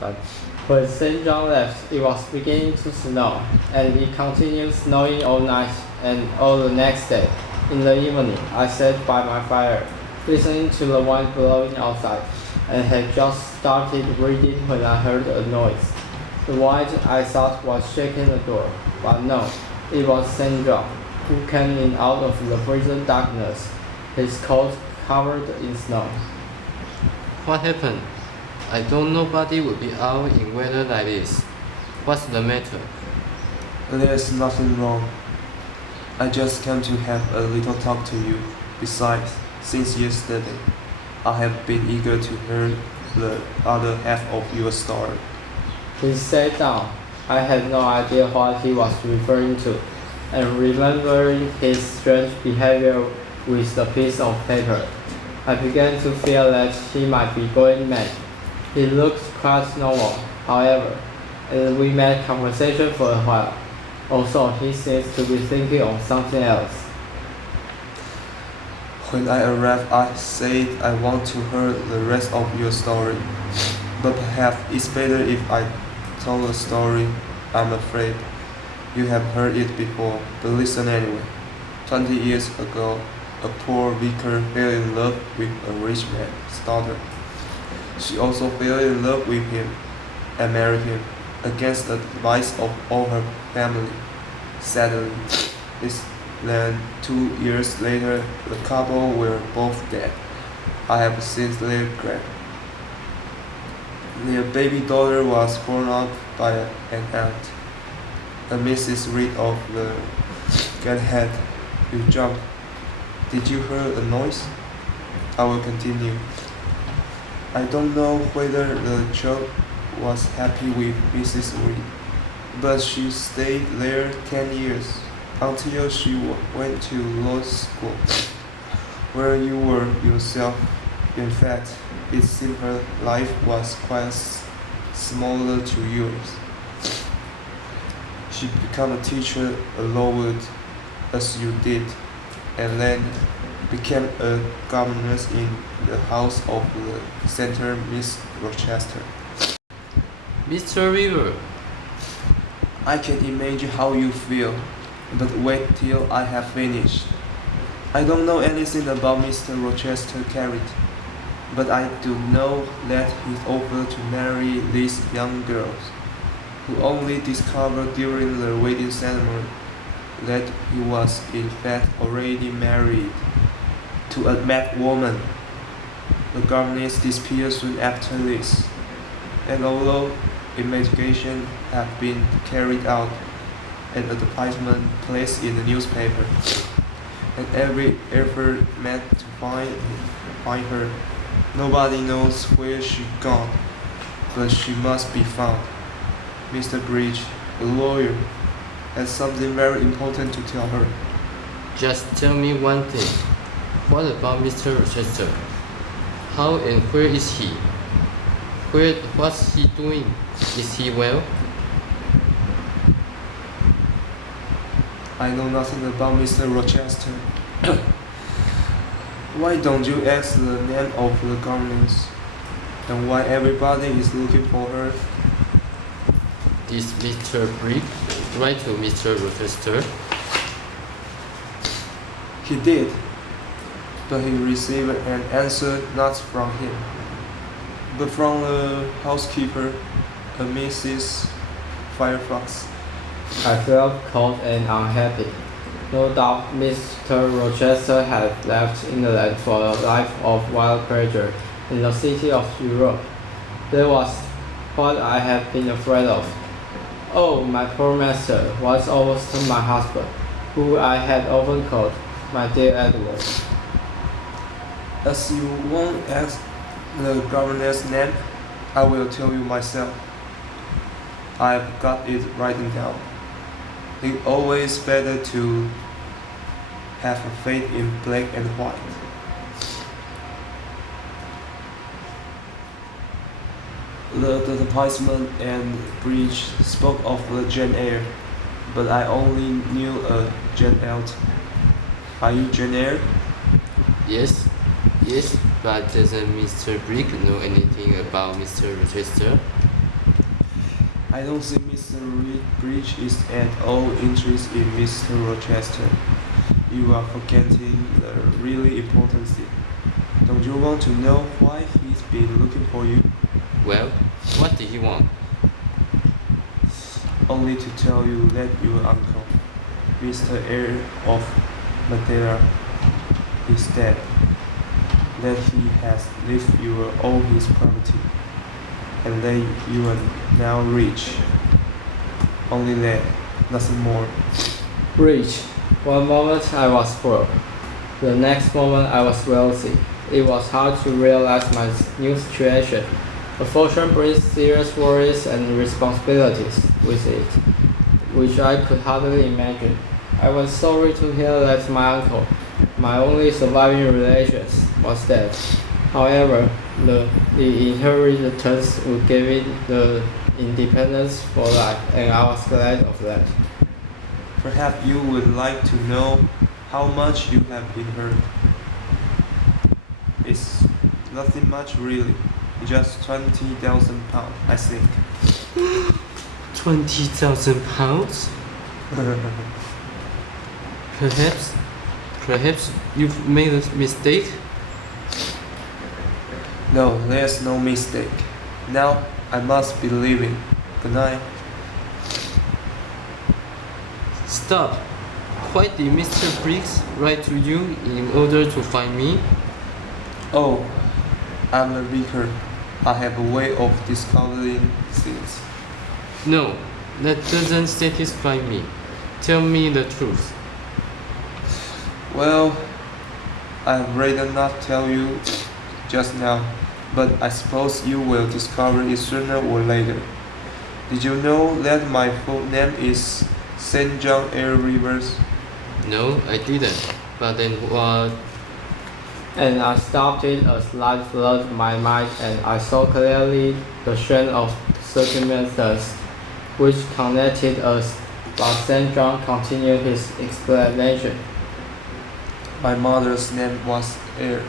But when St. John left, it was beginning to snow, and it continued snowing all night and all the next day. In the evening, I sat by my fire, listening to the wind blowing outside, and had just started reading when I heard a noise. The wind I thought was shaking the door, but no, it was St. John, who came in out of the freezing darkness, his coat covered in snow. What happened? I thought nobody would be out in weather like this. What's the matter? There's nothing wrong. I just came to have a little talk to you. Besides, since yesterday, I have been eager to hear the other half of your story. He sat down. I had no idea what he was referring to, and remembering his strange behavior with the piece of paper, I began to feel that he might be going mad. He looked quite normal, however, and we made conversation for a while. Also, he seems to be thinking of something else. When I arrived, I said I want to hear the rest of your story, but perhaps it's better if I told the story. I'm afraid you have heard it before, but listen anyway. 20 years ago, a poor vicar fell in love with a rich man's daughter. She also fell in love with him and married him against the advice of all her family. Sadly, then 2 years later, the couple were both dead. I have since their grave. Their baby daughter was born out by an aunt, a Mrs. Reed of the Gadhead. You jumped. Did you hear a noise? I will continue. I don't know whether the child was happy with Mrs. Reed, but she stayed there 10 years, until she went to law school, where you were yourself. In fact, it seemed her life was quite similar to yours. She became a teacher at Lowood, as you did, and then became a governess in the house of the Senator Miss Rochester. Mr. River, I can imagine how you feel, but wait till I have finished. I don't know anything about Mr. Rochester Carrot, but I do know that he offered to marry these young girls, who only discovered during the wedding ceremony that he was in fact already married to a mad woman. The governess disappeared soon after this, and although investigation had been carried out, an advertisement placed in the newspaper, and every effort made to find her. Nobody knows where she gone, but she must be found. Mr. Bridge, the lawyer, has something very important to tell her. just tell me one thing. What about Mr. Rochester? How and where is he? What's he doing? Is he well? I know nothing about Mr. Rochester. Why don't you ask the name of the governess, and why everybody is looking for her? Did Mr. Brick write to Mr. Rochester? He did, but he received an answer not from him, but from the housekeeper, a Mrs. Firefox. I felt cold and unhappy. No doubt Mr. Rochester had left England for a life of wild pleasure in the city of Europe. That was what I had been afraid of. Oh, my poor master was almost my husband, who I had often called my dear Edward. As you won't ask the governess' name, I will tell you myself. I've got it written down. It's always better to have a faith in black and white. The advertisement and Bridge spoke of the Jane Eyre, but I only knew a Jane Eyre. Are you Jane Eyre? Yes, but doesn't Mr. Brick know anything about Mr. Rochester? I don't think Mr. Bridge is at all interested in Mr. Rochester. You are forgetting the really important thing. Don't you want to know why he's been looking for you? Well, what did he want? Only to tell you that your uncle, Mr. Eyre of Madeira, is dead. That he has left you all his property, and that you are now rich. Only that, nothing more. Rich. One moment I was poor. The next moment I was wealthy. It was hard to realize my new situation. A fortune brings serious worries and responsibilities with it, which I could hardly imagine. I was sorry to hear that my uncle, my only surviving relation, was dead. However, the inheritance would give it the independence for life, and I was glad of that. Perhaps you would like to know how much you have inherited. It's nothing much really. Just £20,000, I think. 20,000 pounds? Perhaps you've made a mistake? No, there's no mistake. Now I must be leaving. Good night. Stop! Why did Mr. Briggs write to you in order to find me? Oh, I'm a vicar. I have a way of discovering things. No, that doesn't satisfy me. Tell me the truth. Well, I'd rather not tell you just now, but I suppose you will discover it sooner or later. Did you know that my full name is St. John Air Rivers? No, I didn't. But then what? And I stopped it as light flooded my mind, and I saw clearly the chain of circumstances which connected us. But St. John continued his explanation. My mother's name was Eyre.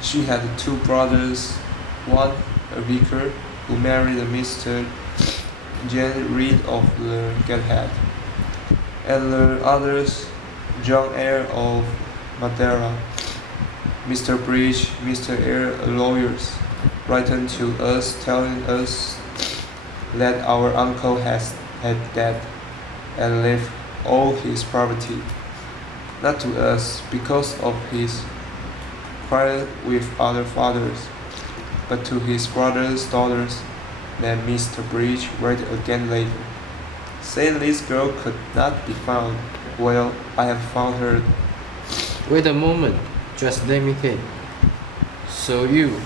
She had two brothers, one a vicar who married a Mr. Jane Reed of the Gathead, and the others, John Eyre of Madeira. Mr. Bridge, Mr. Eyre, lawyers, written to us telling us that our uncle had died and left all his property, not to us because of his quarrel with other fathers, but to his brother's daughters. Then Mr. Bridge wrote again later, saying this girl could not be found. Well, I have found her. Wait a moment. Just let me think. So you,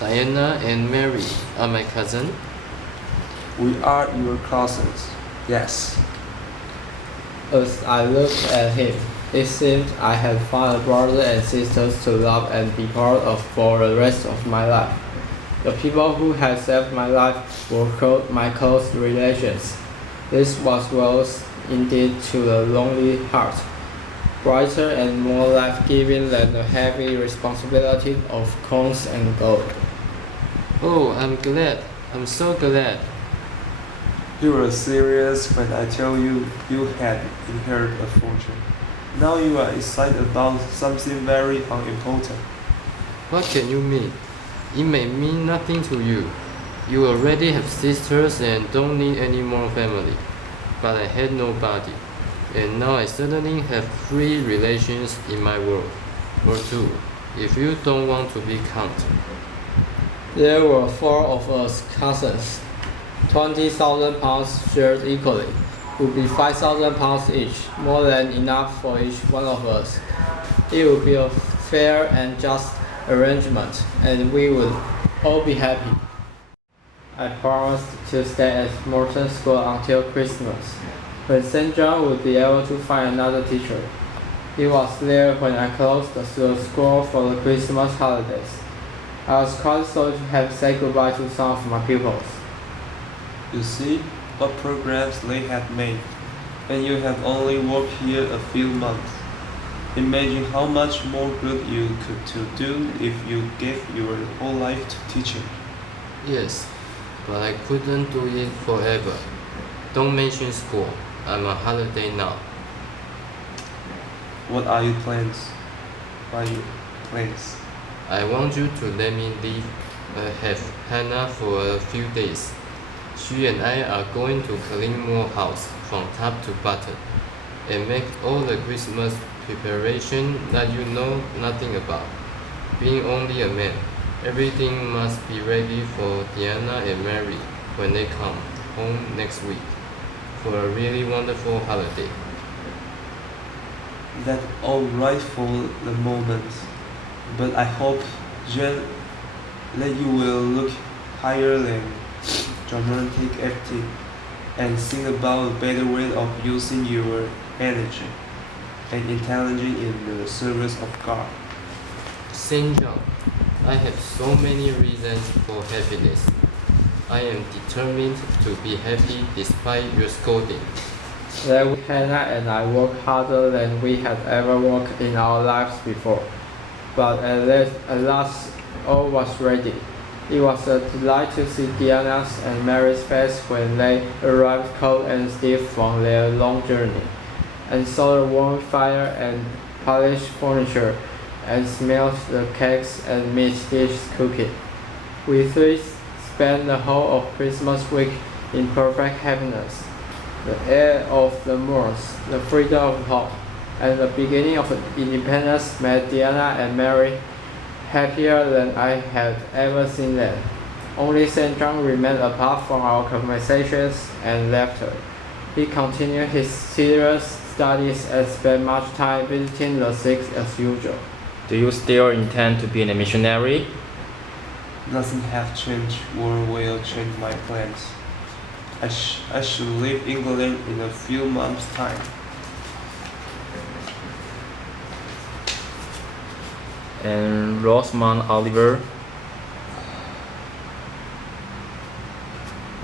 Diana and Mary, are my cousin? We are your cousins. Yes. As I looked at him, it seemed I had found a brother and sisters to love and be part of for the rest of my life. The people who had saved my life were my close relations. This was wealth indeed to the lonely heart, brighter and more life-giving than the heavy responsibility of coins and gold. Oh, I'm glad. I'm so glad. You were serious when I tell you you had inherited a fortune. Now you are excited about something very unimportant. What can you mean? It may mean nothing to you. You already have sisters and don't need any more family. But I had nobody. And now I suddenly have 3 relations in my world. Or 2, if you don't want to be counted. There were 4 of us cousins. £20,000 shared equally would be £5,000 each, more than enough for each one of us. It would be a fair and just arrangement, and we would all be happy. I promised to stay at Morton School until Christmas, when St. John would be able to find another teacher. He was there when I closed the school for the Christmas holidays. I was quite sorry to have said goodbye to some of my pupils. You see what progress they have made, and you have only worked here a few months. Imagine how much more good you could do if you gave your whole life to teaching. Yes, but I couldn't do it forever. Don't mention school. I'm on holiday now. What are your plans? What are your plans? I want you to let me have Hannah for a few days. She and I are going to clean more house from top to bottom and make all the Christmas preparation that you know nothing about. Being only a man, everything must be ready for Diana and Mary when they come home next week for a really wonderful holiday. That's all right for the moment, but I hope, Jen, that you will look higher than dramatic acting and think about a better way of using your energy and intelligence in the service of God. St. John, I have so many reasons for happiness. I am determined to be happy despite your scolding. That week, Hannah and I worked harder than we had ever worked in our lives before. But at last, all was ready. It was a delight to see Diana's and Mary's face when they arrived cold and stiff from their long journey, and saw the warm fire and polished furniture, and smelled the cakes and meat dishes cooking. We three spent the whole of Christmas week in perfect happiness. The air of the moors, the freedom of hope, and the beginning of independence made Diana and Mary happier than I had ever seen them. Only St. John remained apart from our conversations and laughter. He continued his serious studies and spent much time visiting the sick as usual. Do you still intend to be a missionary? Nothing have changed or will change my plans. I should leave England in a few months' time. And Rosamond Oliver?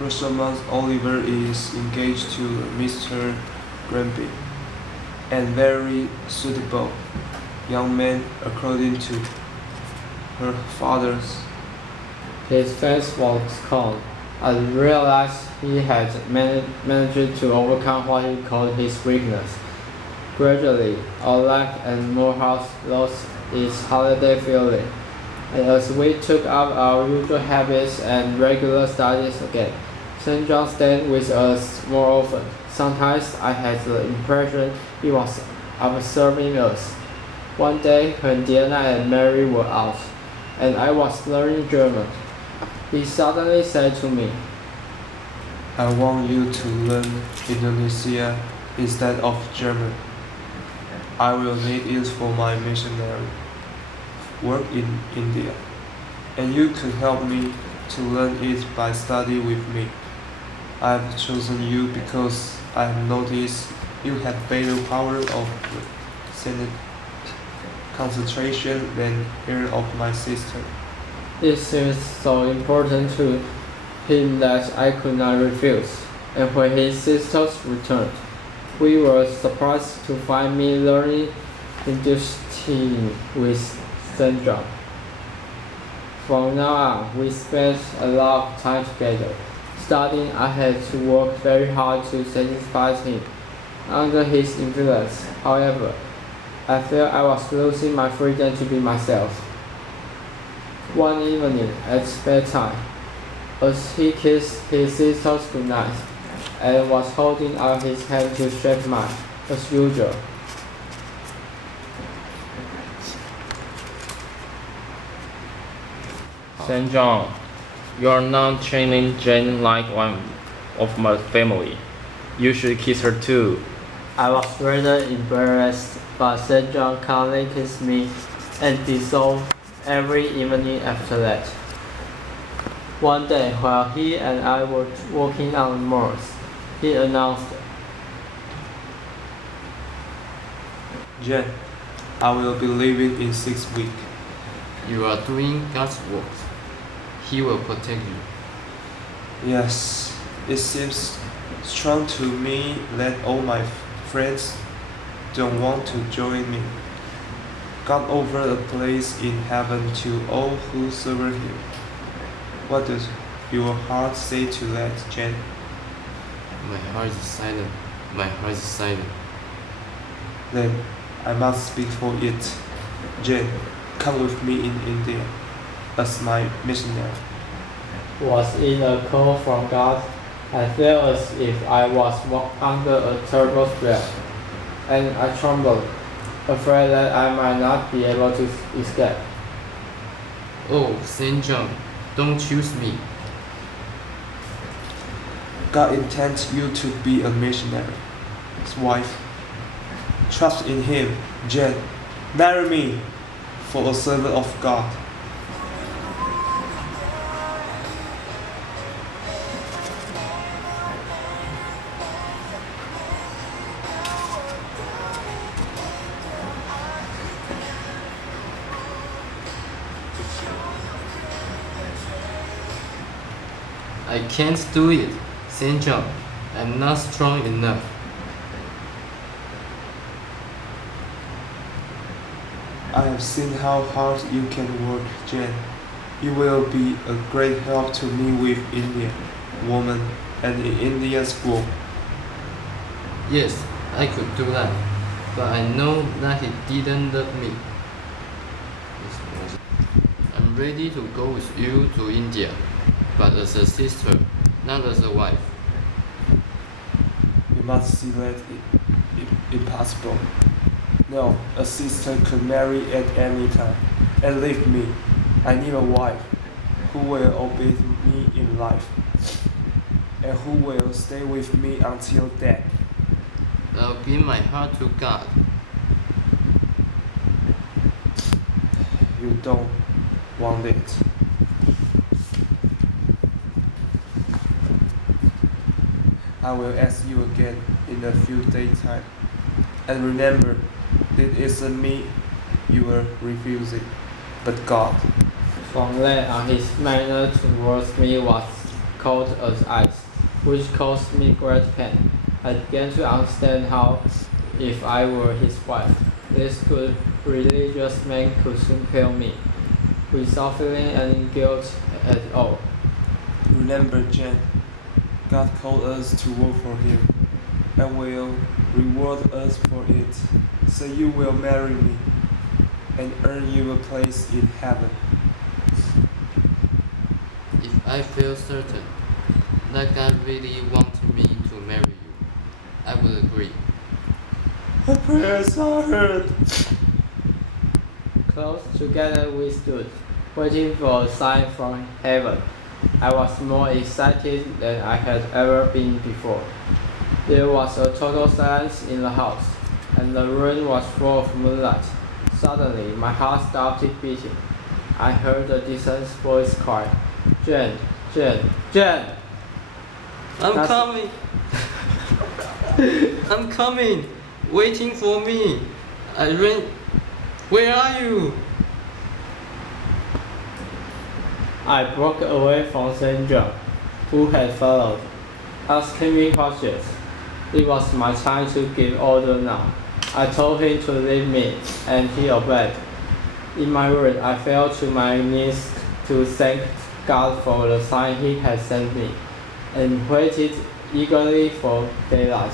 Rosamond Oliver is engaged to Mr. Granby, and very suitable young man according to her father's. His face was calm. I realized he had managed to overcome what he called his weakness. Gradually, our life and Morehouse lost its holiday feeling, and as we took up our usual habits and regular studies again, St. John stayed with us more often. Sometimes I had the impression he was observing us. One day, when Diana and Mary were out, and I was learning German, he suddenly said to me, I want you to learn Indonesia instead of German. I will need it for my missionary work in India, and you could help me to learn it by studying with me. I have chosen you because I have noticed you have better power of concentration than either of my sister. it seemed so important to him that I could not refuse, and when his sisters returned, we were surprised to find me learning English with St. John. From now on, we spent a lot of time together. Studying, I had to work very hard to satisfy him. Under his influence, however, I felt I was losing my freedom to be myself. One evening at bedtime, as he kissed his sisters goodnight and was holding out his hand to shake mine, as usual, St. John, you are not treating Jane like one of my family. You should kiss her too. I was rather embarrassed, but St. John kindly kissed me and did so every evening after that. One day, while he and I were walking on the moors, he announced, Jen, I will be leaving in 6 weeks. You are doing God's work. He will protect you. Yes, it seems strong to me that all my friends don't want to join me. God offered a place in heaven to all who serve Him. What does your heart say to that, Jane? My heart is silent. My heart is silent. Then I must speak for it. Jane, come with me in India as my missionary. Was it a call from God? I felt as if I was under a terrible spell, and I trembled, afraid that I might not be able to escape. Oh, Saint John, don't choose me. God intends you to be a missionary, his wife. Trust in him, Jane. Marry me for a servant of God. I can't do it, Saint John. I'm not strong enough. I have seen how hard you can work, Jane. You will be a great help to me with Indian woman and in Indian school. Yes, I could do that, but I know that he didn't love me. I'm ready to go with you to India, but as a sister, not as a wife. You must see that impossible. No, a sister could marry at any time and leave me. I need a wife who will obey me in life and who will stay with me until death. I'll give my heart to God. You don't want it. I will ask you again in a few days' time. And remember, it isn't me you are refusing, but God. From then on, his manner towards me was cold as ice, which caused me great pain. I began to understand how, if I were his wife, this good religious man could soon kill me, without feeling any guilt at all. Remember, Jane, God called us to work for Him and will reward us for it. So you will marry me and earn you a place in heaven. If I feel certain that God really wanted me to marry you, I would agree. My prayers are heard. Close together we stood, waiting for a sign from heaven. I was more excited than I had ever been before. There was a total silence in the house, and the room was full of moonlight. Suddenly, my heart stopped beating. I heard a distant voice cry, "Jane, Jane, Jane!" I'm That's- coming! I'm coming! Waiting for me! I ran. Where are you? I broke away from St. John, who had followed, asking me questions. It was my time to give order now. I told him to leave me, and he obeyed. In my room, I fell to my knees to thank God for the sign he had sent me, and waited eagerly for daylight.